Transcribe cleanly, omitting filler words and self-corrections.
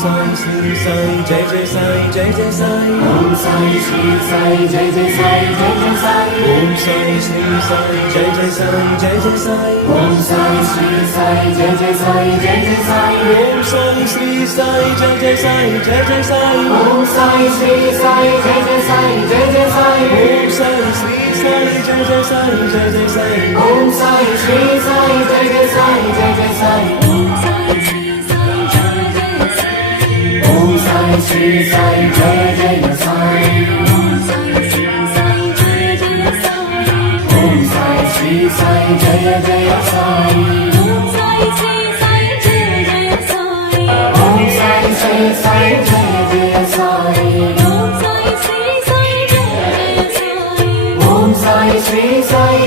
Sai Shri Sai Jaya Jaya Sai Jaya Jaya Sai Om Sai Shri Sai Jaya Jaya Sai Jaya Jaya Sai Om Sai Shri Sai Jaya Jaya Sai Jaya Jaya Sai Om Sai Shri Sai Jaya Jaya Sai Jaya Jaya Sai Om Sai Shri Sai Jaya Jaya Sai Jaya Jaya Sai Om Sai Shri Sai Jaya Jaya Sai Jaya Jaya Sai Om Sai Shri Sai Jaya Jaya Sai Jaya Jaya Sai Om Sai Shri Sai Jaya Jaya Sai Jaya Jaya Sai Om Sai Shri Sai Jaya Jaya Sai Om Sai Shri Sai Jaya Jaya Sai Om Sai Shri Sai Jaya Jaya Sai Om Sai Shri Sai